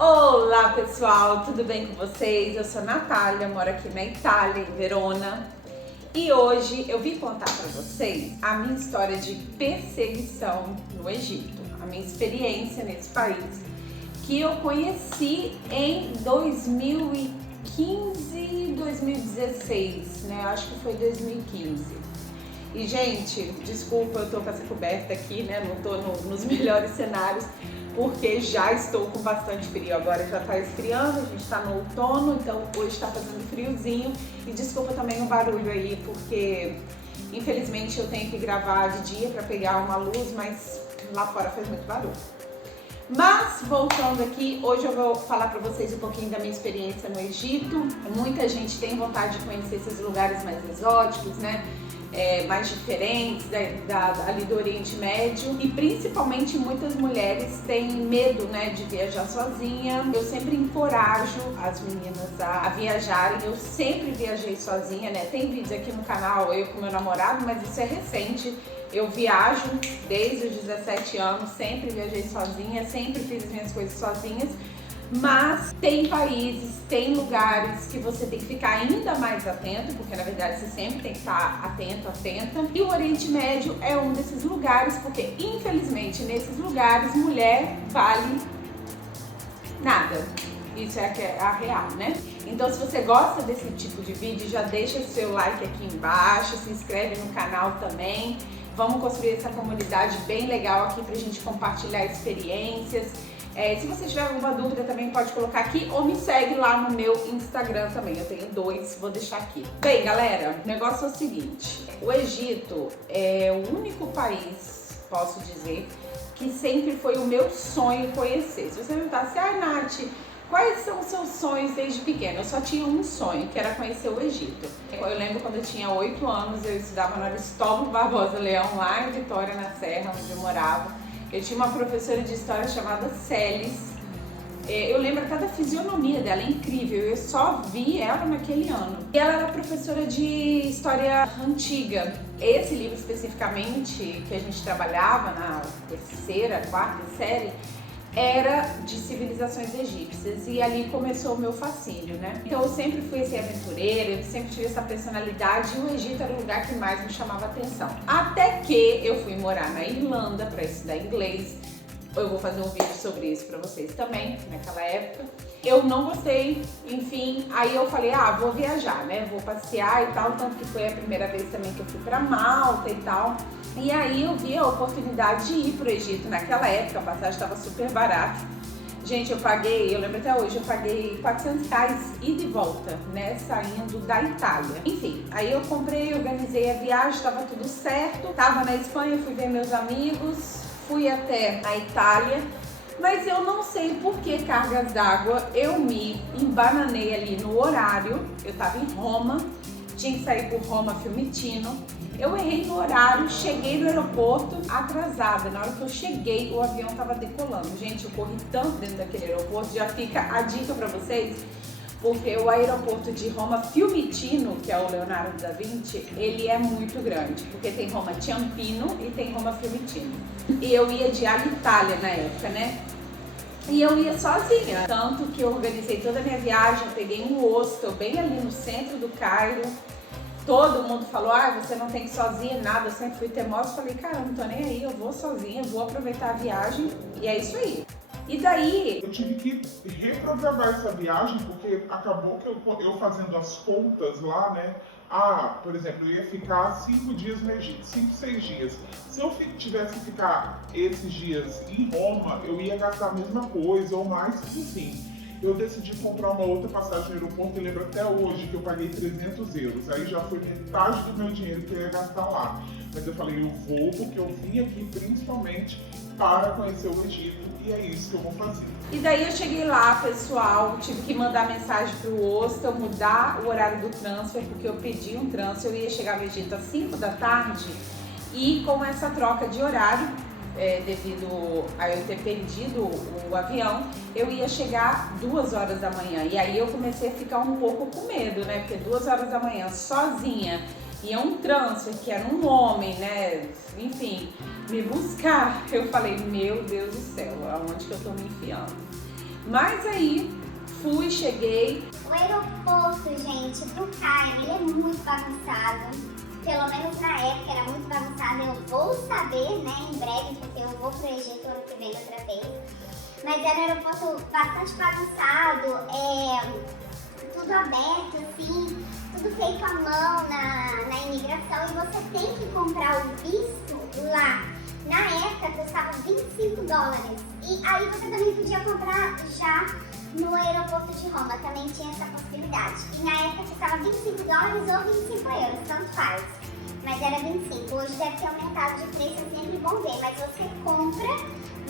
Olá pessoal, tudo bem com vocês? Eu sou Natália, moro aqui na Itália, em Verona. E hoje eu vim contar para vocês a minha história de perseguição no Egito, a minha experiência nesse país, que eu conheci em 2015, 2016, né? Acho que foi 2015. E gente, desculpa, eu tô com essa coberta aqui, né? Não tô nos melhores cenários, porque já estou com bastante frio. Agora já tá esfriando, a gente tá no outono, então hoje tá fazendo friozinho. E desculpa também o barulho aí, porque infelizmente eu tenho que gravar de dia para pegar uma luz, mas lá fora faz muito barulho. Mas voltando aqui, hoje eu vou falar para vocês um pouquinho da minha experiência no Egito. Muita gente tem vontade de conhecer esses lugares mais exóticos, né? Mais diferentes ali do Oriente Médio, e principalmente muitas mulheres têm medo, né, de viajar sozinha. Eu sempre encorajo as meninas a viajarem. Eu sempre viajei sozinha, né? Tem vídeo aqui no canal eu com meu namorado, mas isso é recente. Eu viajo desde os 17 anos, sempre viajei sozinha, sempre fiz as minhas coisas sozinhas. Mas tem países, tem lugares que você tem que ficar ainda mais atento, porque na verdade você sempre tem que estar atento, atenta. E o Oriente Médio é um desses lugares, porque infelizmente nesses lugares mulher vale nada. Isso é a real, né? Então se você gosta desse tipo de vídeo, já deixa seu like aqui embaixo, se inscreve no canal também. Vamos construir essa comunidade bem legal aqui pra gente compartilhar experiências. Se você tiver alguma dúvida também pode colocar aqui ou me segue lá no meu Instagram também, eu tenho dois, vou deixar aqui. Bem galera, o negócio é o seguinte, o Egito é o único país, posso dizer, que sempre foi o meu sonho conhecer. Se você me perguntasse, Nath, quais são os seus sonhos desde pequena? Eu só tinha um sonho, que era conhecer o Egito. Eu lembro quando eu tinha 8 anos, eu estudava na Aristóbulo Barbosa Leão, lá em Vitória, na Serra, onde eu morava. Eu tinha uma professora de história chamada Celis. Eu lembro até da fisionomia dela, é incrível. Eu só vi ela naquele ano. E ela era professora de história antiga. Esse livro especificamente, que a gente trabalhava na terceira, quarta série, era de civilizações egípcias, e ali começou o meu fascínio, né? Então eu sempre fui assim, aventureira, eu sempre tive essa personalidade, e o Egito era o lugar que mais me chamava atenção. Até que eu fui morar na Irlanda para estudar inglês. Eu vou fazer um vídeo sobre isso para vocês também, naquela época. Eu não gostei, enfim, aí eu falei, vou viajar, né? Vou passear e tal, tanto que foi a primeira vez também que eu fui para Malta e tal. E aí eu vi a oportunidade de ir pro Egito. Naquela época a passagem estava super barata. Gente, eu lembro até hoje, eu paguei R$400 ida e volta, né, saindo da Itália. Enfim, aí eu comprei, organizei a viagem, estava tudo certo. Tava na Espanha, fui ver meus amigos, fui até a Itália. Mas eu não sei por que cargas d'água eu me embananei ali no horário. Eu tava em Roma, tinha que sair por Roma Fiumicino. Eu errei no horário, cheguei no aeroporto atrasada. Na hora que eu cheguei, o avião tava decolando. Gente, eu corri tanto dentro daquele aeroporto. Já fica a dica pra vocês, porque o aeroporto de Roma Fiumicino, que é o Leonardo da Vinci, ele é muito grande, porque tem Roma Ciampino e tem Roma Fiumicino. E eu ia de Alitalia na época, né? E eu ia sozinha, tanto que eu organizei toda a minha viagem, eu peguei um hostel bem ali no centro do Cairo. Todo mundo falou, você não tem que ir sozinha, nada, eu sempre fui teimosa. Falei, cara, eu não tô nem aí, eu vou sozinha, vou aproveitar a viagem, e é isso aí. E daí... Eu tive que reprogramar essa viagem, porque acabou que eu fazendo as contas lá, né? Por exemplo, eu ia ficar 5 dias no Egito, 5, 6 dias. Se eu tivesse que ficar esses dias em Roma, eu ia gastar a mesma coisa, ou mais, enfim. Eu decidi comprar uma outra passagem no aeroporto, eu lembro até hoje que eu paguei 300 euros. Aí já foi metade do meu dinheiro que eu ia gastar lá. Mas eu falei, eu vou porque eu vim aqui principalmente para conhecer o Egito, e é isso que eu vou fazer. E daí eu cheguei lá, pessoal, tive que mandar mensagem pro hostel, mudar o horário do transfer, porque eu pedi um transfer, eu ia chegar no Egito às 5 da tarde, e com essa troca de horário, devido a eu ter perdido o avião, eu ia chegar 2 horas da manhã. E aí eu comecei a ficar um pouco com medo, né? Porque 2 horas da manhã, sozinha, e um transfer, que era um homem, né? Enfim, me buscar. Eu falei, meu Deus do céu, aonde que eu tô me enfiando? Mas aí fui, cheguei. O aeroporto, gente, pro Cairo, ele é muito bagunçado. Pelo menos na época era muito bagunçado. Eu vou saber, né, em breve, porque eu vou pro Egito ano que vem outra vez. Mas era um aeroporto bastante bagunçado, tudo aberto, assim, tudo feito à mão na imigração. E você tem que comprar o visto lá. Na época custava $25. E aí você também podia comprar já no aeroporto de Roma, também tinha essa possibilidade. E na época custava $25 ou 25 euros, tanto faz. Mas era 25. Hoje deve ter aumentado de preço, é sempre bom ver. Mas você compra,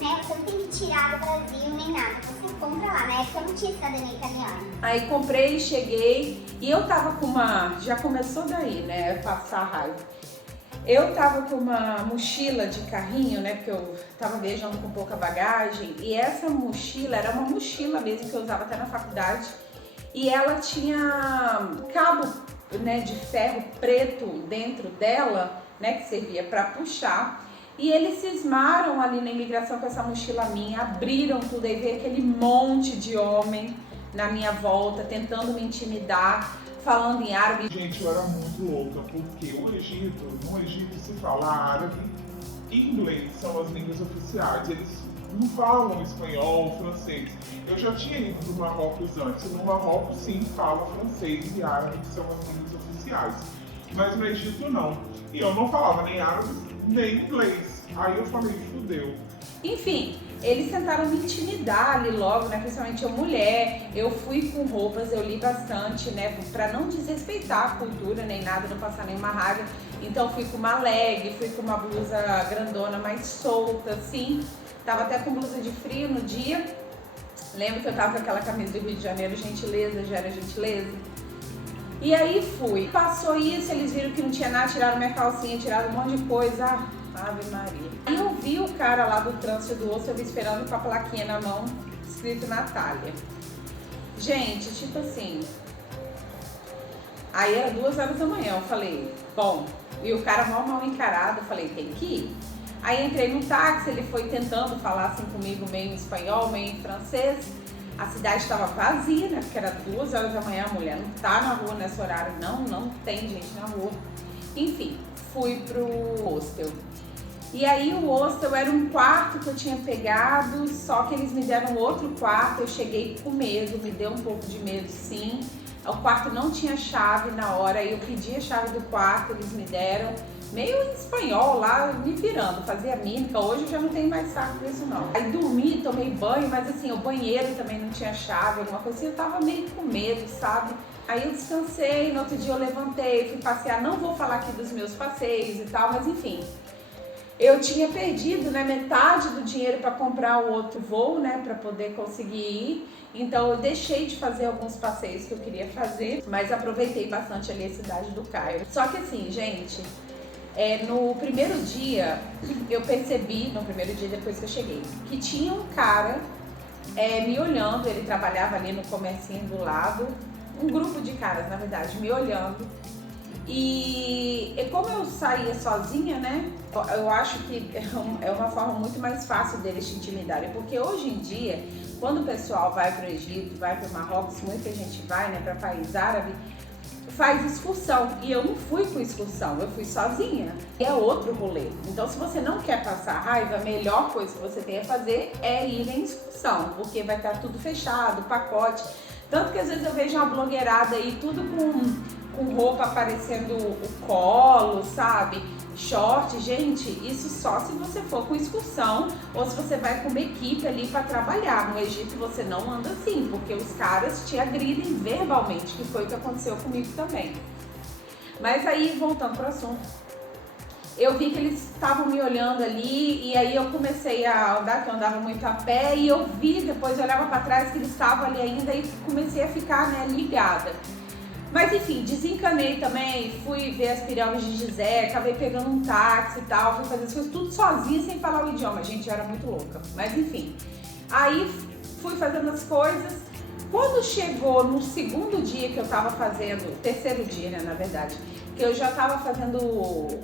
né? Você não tem que tirar do Brasil nem nada. Você compra lá. Na época eu não tinha cidadania italiana. Aí comprei, cheguei e eu tava com uma... Já começou daí, né? Passar raiva. Eu tava com uma mochila de carrinho, né? Porque eu tava viajando com pouca bagagem. E essa mochila era uma mochila mesmo que eu usava até na faculdade. E ela tinha cabo, né, de ferro preto dentro dela, né? Que servia para puxar. E eles cismaram ali na imigração com essa mochila minha. Abriram tudo e veio aquele monte de homem na minha volta, tentando me intimidar, falando em árabe. Gente, eu era muito louca, porque no Egito se fala árabe e inglês, são as línguas oficiais. Eles não falam espanhol, francês. Eu já tinha ido para o Marrocos antes. No Marrocos, sim, fala francês e árabe, que são as línguas oficiais. Mas no Egito, não. E eu não falava nem árabe, nem inglês. Aí eu falei, fudeu. Enfim, eles tentaram me intimidar ali logo, né? Principalmente eu, mulher. Eu fui com roupas, eu li bastante, né? Pra não desrespeitar a cultura nem nada, não passar nenhuma raiva. Então fui com uma leg, fui com uma blusa grandona, mais solta, assim. Tava até com blusa de frio no dia. Lembro que eu tava com aquela camisa do Rio de Janeiro, gentileza, já era gentileza. E aí fui. Passou isso, eles viram que não tinha nada, tiraram minha calcinha, tiraram um monte de coisa. Ave Maria. Aí eu vi o cara lá do trânsito do osso, eu vi esperando com a plaquinha na mão, escrito Natália. Gente, tipo assim. Aí era 2 horas da manhã, eu falei, bom. E o cara mal encarado, eu falei, tem que ir. Aí entrei no táxi, ele foi tentando falar assim comigo, meio em espanhol, meio em francês. A cidade estava vazia, né? Porque era 2 horas da manhã, a mulher não tá na rua nesse horário. Não tem gente na rua. Enfim, fui pro hostel. E aí o hostel era um quarto que eu tinha pegado, só que eles me deram outro quarto, eu cheguei com medo, me deu um pouco de medo sim. O quarto não tinha chave na hora, eu pedi a chave do quarto, eles me deram, meio em espanhol lá, me virando, fazia mímica. Hoje eu já não tenho mais saco disso não. Aí dormi, tomei banho, mas assim, o banheiro também não tinha chave, alguma coisa assim, eu tava meio com medo, sabe? Aí eu descansei, no outro dia eu levantei, fui passear, não vou falar aqui dos meus passeios e tal, mas enfim. Eu tinha perdido, né, metade do dinheiro para comprar o outro voo, né, para poder conseguir ir. Então eu deixei de fazer alguns passeios que eu queria fazer, mas aproveitei bastante ali a cidade do Cairo. Só que assim, gente, no primeiro dia eu percebi, no primeiro dia depois que eu cheguei, que tinha um cara me olhando, ele trabalhava ali no comercinho do lado, um grupo de caras, na verdade, me olhando. E como eu saía sozinha, né, eu acho que é uma forma muito mais fácil deles te intimidarem, porque hoje em dia, quando o pessoal vai para o Egito, vai para o Marrocos, muita gente vai, né, para país árabe, faz excursão, e eu não fui com excursão, eu fui sozinha, e é outro rolê. Então se você não quer passar raiva, a melhor coisa que você tem a fazer é ir em excursão, porque vai estar tudo fechado, pacote, tanto que às vezes eu vejo uma blogueirada aí, tudo com roupa aparecendo o colo, sabe? Short, gente, isso só se você for com excursão ou se você vai com uma equipe ali para trabalhar. No Egito você não anda assim, porque os caras te agridem verbalmente, que foi o que aconteceu comigo também. Mas aí, voltando pro assunto, eu vi que eles estavam me olhando ali e aí eu comecei a andar, que eu andava muito a pé, e eu vi, depois eu olhava para trás que eles estavam ali ainda e comecei a ficar, né, ligada. Mas enfim, desencanei também, fui ver as pirâmides de Gizé, acabei pegando um táxi e tal, fui fazer as coisas tudo sozinha, sem falar o idioma. Gente, eu era muito louca, mas enfim. Aí fui fazendo as coisas. Quando chegou no segundo dia que eu tava fazendo, terceiro dia, né, na verdade, que eu já tava fazendo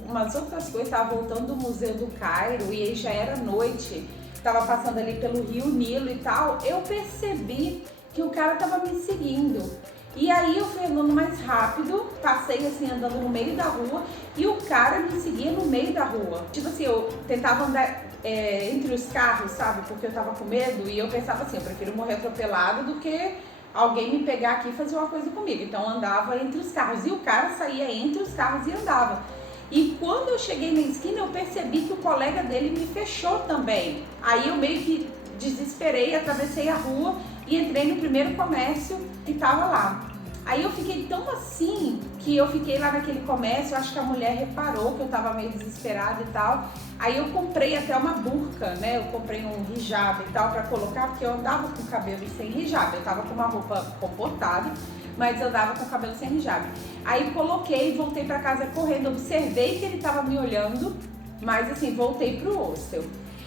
umas outras coisas, tava voltando do Museu do Cairo e aí já era noite. tava passando ali pelo Rio Nilo e tal, eu percebi que o cara tava me seguindo. E aí eu fui andando mais rápido, passei assim andando no meio da rua e o cara me seguia no meio da rua. Tipo assim, eu tentava andar entre os carros, sabe? Porque eu tava com medo e eu pensava assim, eu prefiro morrer atropelado do que alguém me pegar aqui e fazer uma coisa comigo. Então eu andava entre os carros e o cara saía entre os carros e andava. E quando eu cheguei na esquina eu percebi que o colega dele me fechou também. Aí eu meio que desesperei, atravessei a rua e entrei no primeiro comércio que tava lá. Aí eu fiquei tão assim que eu fiquei lá naquele comércio, acho que a mulher reparou que eu tava meio desesperada e tal. Aí eu comprei até uma burca, né? Eu comprei um hijab e tal pra colocar, porque eu andava com o cabelo sem hijab. Eu tava com uma roupa comportada, mas eu andava com o cabelo sem hijab. Aí coloquei, voltei pra casa correndo, observei que ele tava me olhando, mas assim, voltei pro hostel.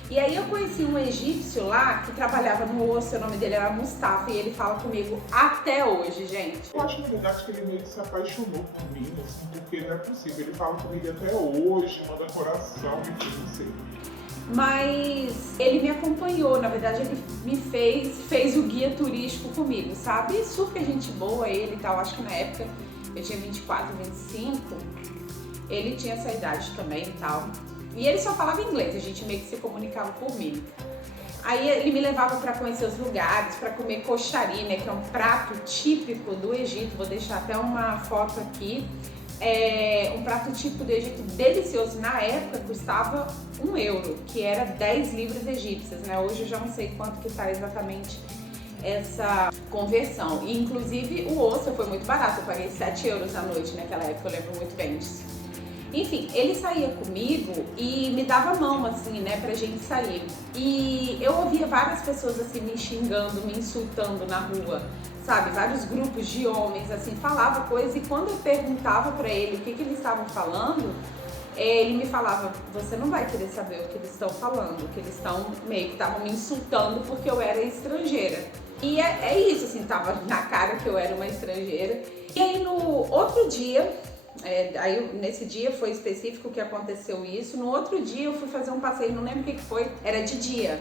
E aí eu conheci um egípcio lá que trabalhava no hostel, o nome dele era Mustafa, e ele fala comigo até hoje, gente. Eu acho, na verdade, que ele meio que se apaixonou por mim, assim, porque não é possível. Ele fala comigo até hoje, manda coração, enfim, não sei. Mas ele me acompanhou, na verdade ele me fez o guia turístico comigo, sabe? Super gente boa ele e tal, acho que na época eu tinha 24, 25, ele tinha essa idade também e tal. E ele só falava inglês, a gente meio que se comunicava por mim. Aí ele me levava para conhecer os lugares, para comer koshari, né, que é um prato típico do Egito, vou deixar até uma foto aqui. É um prato típico do Egito delicioso, na época custava €1, que era 10 libras egípcias, né? Hoje eu já não sei quanto que tá exatamente essa conversão. E inclusive o hostel foi muito barato, eu paguei €7 à noite naquela época, eu lembro muito bem disso. Enfim, ele saía comigo e me dava a mão, assim, né, pra gente sair. E eu ouvia várias pessoas, assim, me xingando, me insultando na rua, sabe? Vários grupos de homens, assim, falava coisas e quando eu perguntava pra ele o que eles estavam falando, ele me falava, você não vai querer saber o que eles estão falando, que eles estão meio que estavam me insultando porque eu era estrangeira. E é isso, assim, tava na cara que eu era uma estrangeira. E aí no outro dia, nesse dia foi específico que aconteceu isso. No outro dia eu fui fazer um passeio, não lembro o que foi, era de dia.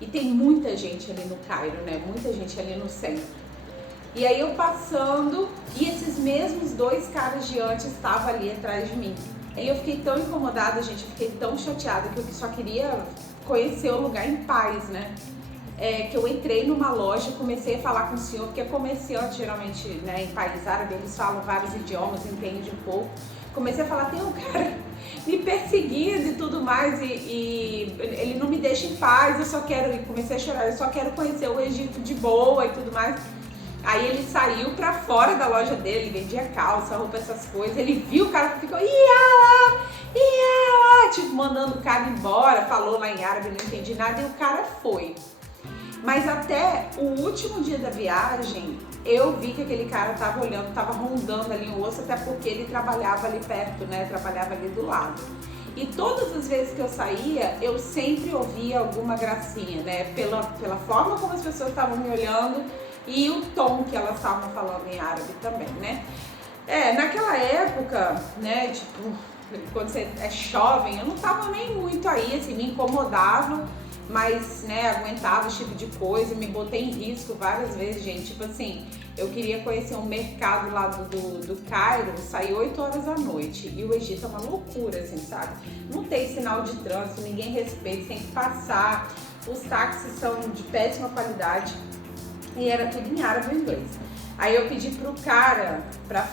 E tem muita gente ali no Cairo, né? Muita gente ali no centro. E aí eu passando, e esses mesmos dois caras de antes estavam ali atrás de mim. Aí eu fiquei tão incomodada, gente, eu fiquei tão chateada que eu só queria conhecer o lugar em paz, né? Que eu entrei numa loja, comecei a falar com o senhor, porque é comerciante, geralmente, né, em país árabe, eles falam vários idiomas, entende um pouco. Comecei a falar, tem um cara me perseguindo e tudo mais, e ele não me deixa em paz, eu só quero, e comecei a chorar, eu só quero conhecer o Egito de boa e tudo mais. Aí ele saiu pra fora da loja dele, vendia calça, roupa, essas coisas, ele viu o cara que ficou, ia lá, tipo, mandando o cara embora, falou lá em árabe, não entendi nada, e o cara foi. Mas até o último dia da viagem, eu vi que aquele cara tava olhando, tava rondando ali o osso, até porque ele trabalhava ali perto, né? Trabalhava ali do lado. E todas as vezes que eu saía, eu sempre ouvia alguma gracinha, né? Pela forma como as pessoas estavam me olhando e o tom que elas estavam falando em árabe também, né? Naquela época, né? Tipo, quando você é jovem, eu não tava nem muito aí, assim, me incomodava. Mas, né, aguentava esse tipo de coisa, me botei em risco várias vezes, gente. Tipo assim, eu queria conhecer um mercado lá do Cairo, saí 8 horas da noite. E o Egito é uma loucura, assim, sabe? Não tem sinal de trânsito, ninguém respeita, tem que passar. Os táxis são de péssima qualidade e era tudo em árabe e inglês. Aí eu pedi pro cara pra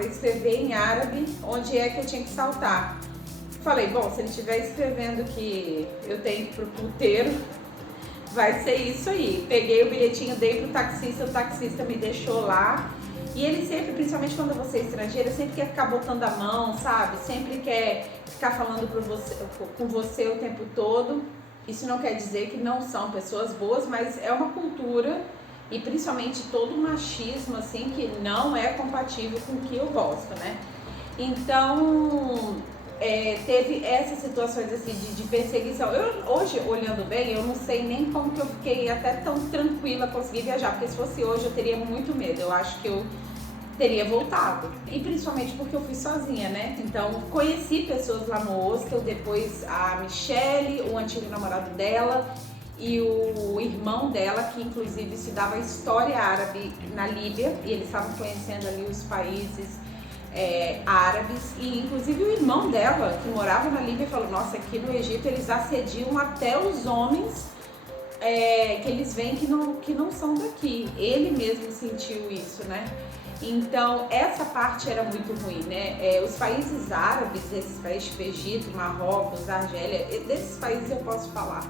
escrever em árabe onde é que eu tinha que saltar. Falei, bom, se ele estiver escrevendo que eu tenho que ir pro puteiro, vai ser isso aí. Peguei o bilhetinho, dei pro taxista, o taxista me deixou lá. E ele sempre, principalmente quando você é estrangeira, sempre quer ficar botando a mão, sabe? Sempre quer ficar falando com você o tempo todo. Isso não quer dizer que não são pessoas boas, mas é uma cultura e principalmente todo o machismo, assim, que não é compatível com o que eu gosto, né? Então... teve essas situações assim de perseguição. Hoje, olhando bem, eu não sei nem como que eu fiquei até tão tranquila, consegui viajar, porque se fosse hoje eu teria muito medo, eu acho que eu teria voltado. E principalmente porque eu fui sozinha, né? Então, conheci pessoas lá no hostel, depois a Michelle, o antigo namorado dela, e o irmão dela, que inclusive estudava história árabe na Líbia, e eles estavam conhecendo ali os países árabes, e inclusive o irmão dela, que morava na Líbia, falou: nossa, aqui no Egito eles assediam até os homens que eles veem que não são daqui. Ele mesmo sentiu isso, né? Então essa parte era muito ruim, né? Os países árabes, esses países tipo Egito, Marrocos, Argélia, desses países eu posso falar,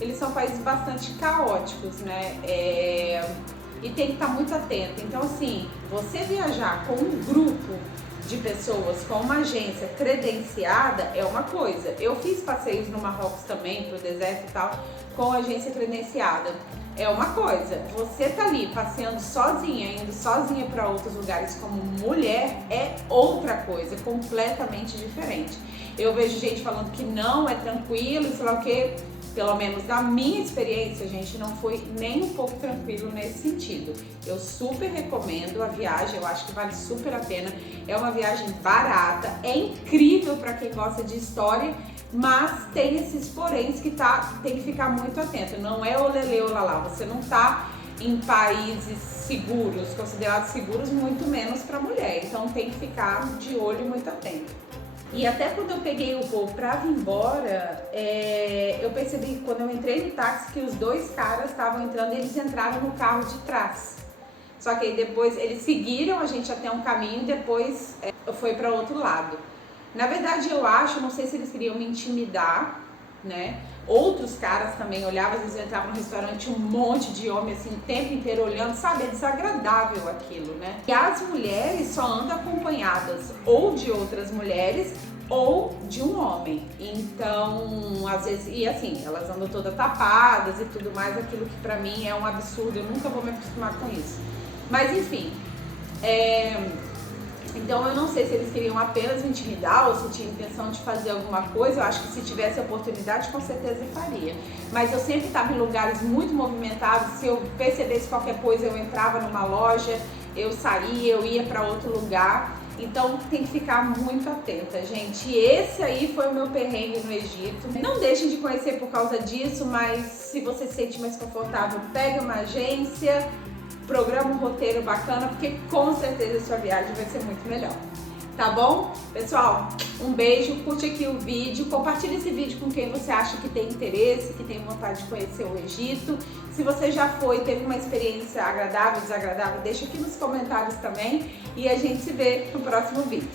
eles são países bastante caóticos, né? E tem que estar muito atento. Então, assim, você viajar com um grupo de pessoas, com uma agência credenciada é uma coisa. Eu fiz passeios no Marrocos também, pro deserto e tal, com agência credenciada. É uma coisa. Você tá ali passeando sozinha, indo sozinha para outros lugares como mulher, é outra coisa, completamente diferente. Eu vejo gente falando que não é tranquilo, sei lá o quê. Pelo menos na minha experiência, gente, não foi nem um pouco tranquilo nesse sentido. Eu super recomendo a viagem, eu acho que vale super a pena. É uma viagem barata, é incrível para quem gosta de história, mas tem esses poréns que tem que ficar muito atento. Não é olelê, olalá, você não tá em países seguros, considerados seguros, muito menos para mulher. Então tem que ficar de olho e muito atento. E até quando eu peguei o voo pra vir embora, eu percebi quando eu entrei no táxi que os dois caras estavam entrando e eles entraram no carro de trás. Só que aí depois eles seguiram a gente até um caminho e depois foi para outro lado. Na verdade eu acho, não sei se eles queriam me intimidar, né? Outros caras também olhavam, às vezes eu entrava no restaurante, um monte de homem assim, o tempo inteiro olhando, sabe? É desagradável aquilo, né? E as mulheres só andam acompanhadas ou de outras mulheres ou de um homem. Então, às vezes, e assim, elas andam todas tapadas e tudo mais, aquilo que pra mim é um absurdo, eu nunca vou me acostumar com isso. Mas enfim, então eu não sei se eles queriam apenas me intimidar ou se tinha intenção de fazer alguma coisa. Eu acho que se tivesse oportunidade, com certeza faria. Mas eu sempre estava em lugares muito movimentados. Se eu percebesse qualquer coisa, eu entrava numa loja, eu saía, eu ia para outro lugar. Então tem que ficar muito atenta, gente. E esse aí foi o meu perrengue no Egito. Não deixem de conhecer por causa disso, mas se você se sente mais confortável, pegue uma agência, programa um roteiro bacana, porque com certeza a sua viagem vai ser muito melhor. Tá bom? Pessoal, um beijo, curte aqui o vídeo, compartilhe esse vídeo com quem você acha que tem interesse, que tem vontade de conhecer o Egito. Se você já foi, teve uma experiência agradável, desagradável, deixa aqui nos comentários também e a gente se vê no próximo vídeo.